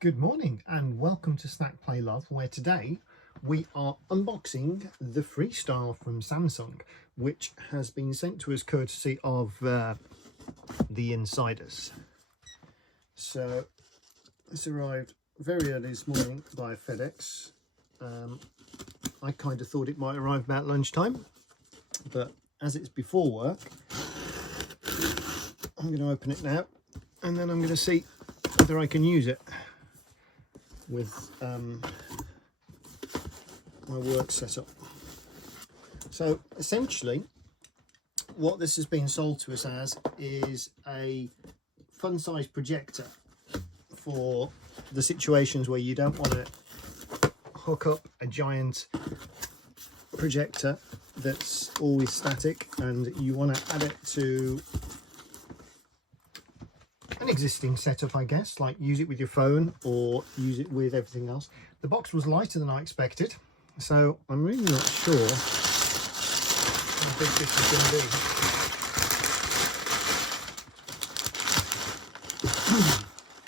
Good morning and welcome to Snack Play Love, where today we are unboxing the Freestyle from Samsung, which has been sent to us courtesy of the Insiders. So this arrived very early this morning by FedEx. I kind of thought it might arrive about lunchtime, but as it's before work, I'm going to open it now and then I'm going to see whether I can use it with my work setup. So essentially what this has been sold to us as is a fun-sized projector for the situations where you don't want to hook up a giant projector that's always static and you want to add it to an existing setup, I guess, like use it with your phone or use it with everything else. The box was lighter than I expected, so I'm really not sure how big this is going to be.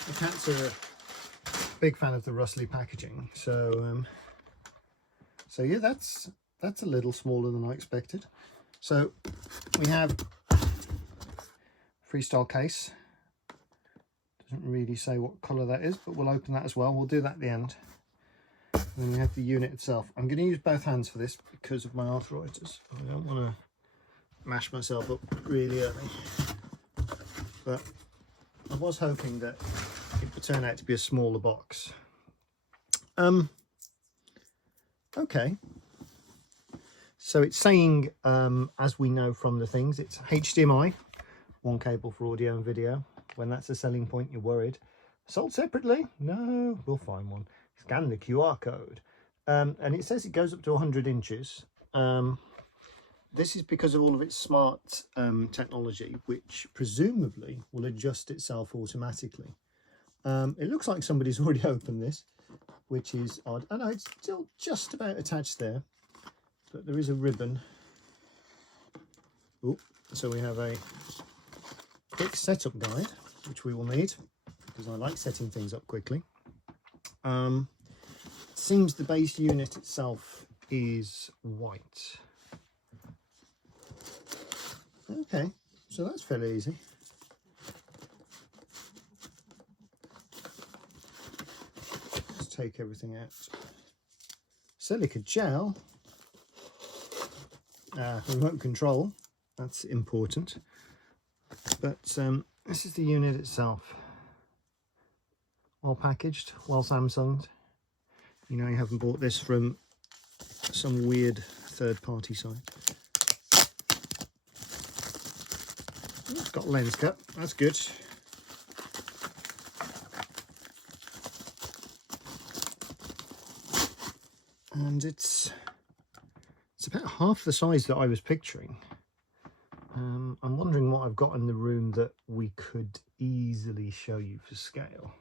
The cats are a big fan of the rustly packaging, so yeah, that's a little smaller than I expected. So we have Freestyle case. Doesn't really say what colour that is, but we'll open that as well. We'll do that at the end. And then we have the unit itself. I'm going to use both hands for this because of my arthritis. I don't want to mash myself up really early. But I was hoping that it would turn out to be a smaller box. Okay. So it's saying, as we know from the things, it's HDMI, one cable for audio and video. When that's a selling point, you're worried. Sold separately? No, we'll find one. Scan the QR code. And it says it goes up to 100 inches. This is because of all of its smart technology, which presumably will adjust itself automatically. It looks like somebody's already opened this, which is odd. I know it's still just about attached there, but there is a ribbon. Oh, so we have a quick setup guide, which we will need because I like setting things up quickly. Seems the base unit itself is white. Okay, so that's fairly easy. Let's take everything out. Silica gel, remote control, that's important. But this is the unit itself. Well packaged, well Samsunged. You know you haven't bought this from some weird third-party site. It's got lens cut, that's good. And it's about half the size that I was picturing. I'm wondering what I've got in the room that we could easily show you for scale.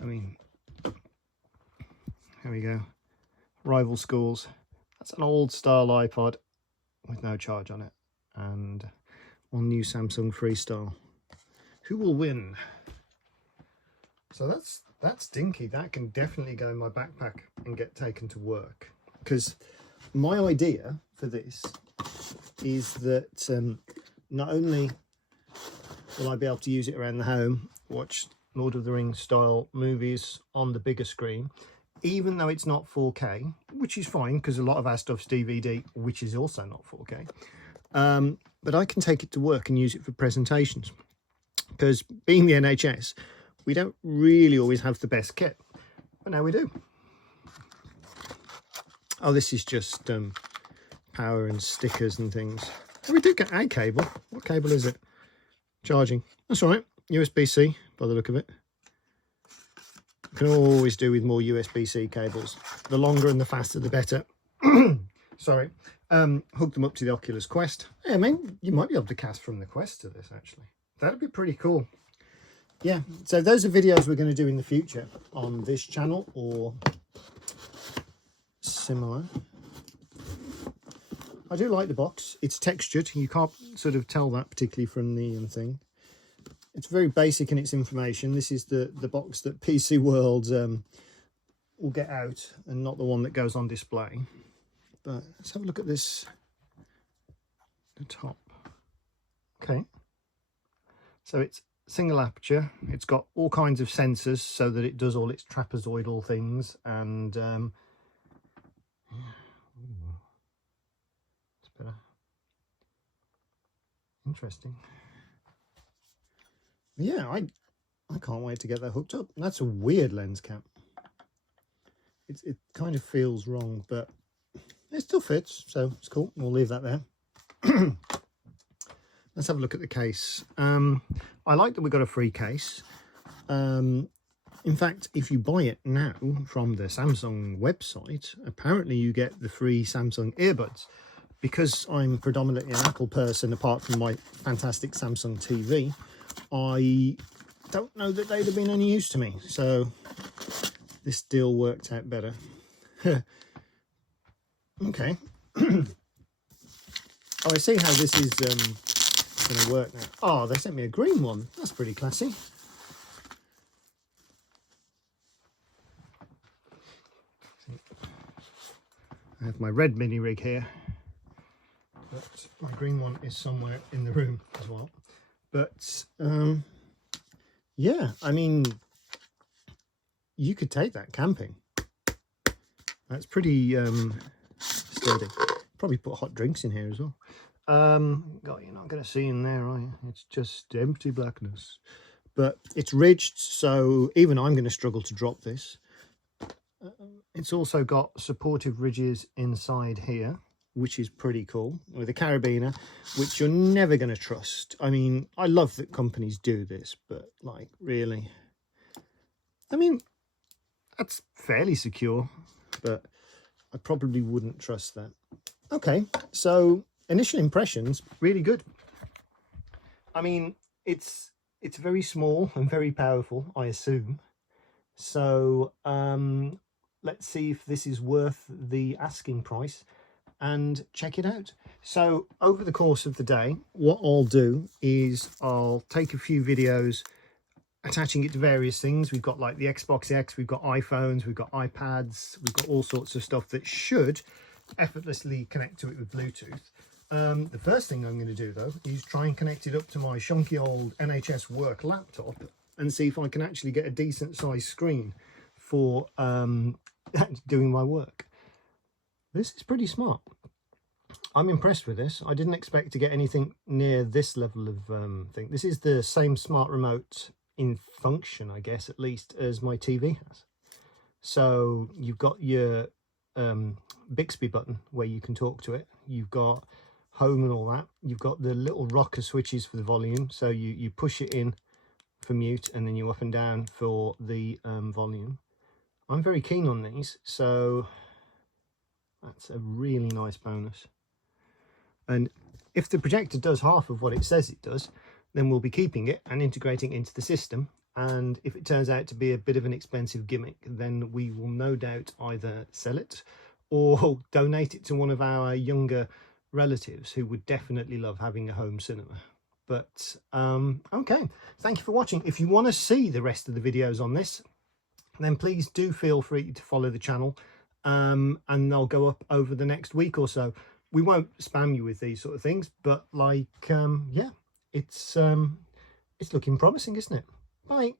I mean, here we go. Rival schools. That's an old style iPod with no charge on it. And one new Samsung Freestyle. Who will win? So that's dinky. That can definitely go in my backpack and get taken to work. Because my idea for this is that not only will I be able to use it around the home, watch Lord of the Rings style movies on the bigger screen, even though it's not 4K, which is fine because a lot of our stuff's DVD, which is also not 4K. But I can take it to work and use it for presentations because being the NHS, we don't really always have the best kit, but now we do. Oh, this is just power and stickers and things. Oh, we do get a cable. What cable is it? Charging. That's all right. USB-C by the look of it. You can always do with more USB-C cables. The longer and the faster the better. Sorry. Hook them up to the Oculus Quest. Hey, I mean, you might be able to cast from the Quest to this actually. That'd be pretty cool. Yeah, so those are videos we're going to do in the future on this channel or similar. I do like the box. It's textured. You can't sort of tell that particularly from the thing. it's very basic in its information. This is the box that PC World will get out, and not the one that goes on display. But let's have a look at this, the top. Okay, so it's single aperture. It's got all kinds of sensors so that it does all its trapezoidal things, and it's better. Interesting. Yeah, I can't wait to get that hooked up. That's a weird lens cap. It kind of feels wrong, but it still fits, so it's cool. We'll leave that there. Let's have a look at the case. I like that we got a free case. In fact, if you buy it now from the Samsung website, apparently you get the free Samsung earbuds. Because I'm predominantly an Apple person, apart from my fantastic Samsung TV, I don't know that they'd have been any use to me. So this deal worked out better. Okay. Oh, I see how this is going to work now. Oh, they sent me a green one. That's pretty classy. I have my red mini rig here, but my green one is somewhere in the room as well. But yeah, I mean, you could take that camping. That's pretty sturdy. Probably put hot drinks in here as well. God, you're not going to see in there, are you? It's just empty blackness. But it's ridged, so even I'm going to struggle to drop this. It's also got supportive ridges inside here, which is pretty cool, with a carabiner, which you're never going to trust. I mean, I love that companies do this, but like, really, I mean, that's fairly secure, but I probably wouldn't trust that. Okay, so initial impressions, really good. I mean, it's very small and very powerful, I assume. So let's see if this is worth the asking price and check it out. So over the course of the day, what I'll do is I'll take a few videos attaching it to various things. We've got like the Xbox X, we've got iPhones, we've got iPads, we've got all sorts of stuff that should effortlessly connect to it with Bluetooth. The first thing I'm going to do though is try and connect it up to my shunky old NHS work laptop and see if I can actually get a decent sized screen for doing my work. This is pretty smart. I'm impressed with this. I didn't expect to get anything near this level of thing. This is the same smart remote in function, I guess, at least, as my TV has. So you've got your Bixby button where you can talk to it. You've got home and all that. You've got the little rocker switches for the volume. So you push it in for mute and then you up and down for the volume. I'm very keen on these, so that's a really nice bonus. And if the projector does half of what it says it does, then we'll be keeping it and integrating it into the system. And if it turns out to be a bit of an expensive gimmick, then we will no doubt either sell it or donate it to one of our younger relatives who would definitely love having a home cinema. But okay, thank you for watching. If you want to see the rest of the videos on this, then please do feel free to follow the channel, and they'll go up over the next week or so. We won't spam you with these sort of things, but like, yeah, it's looking promising, isn't it? Bye.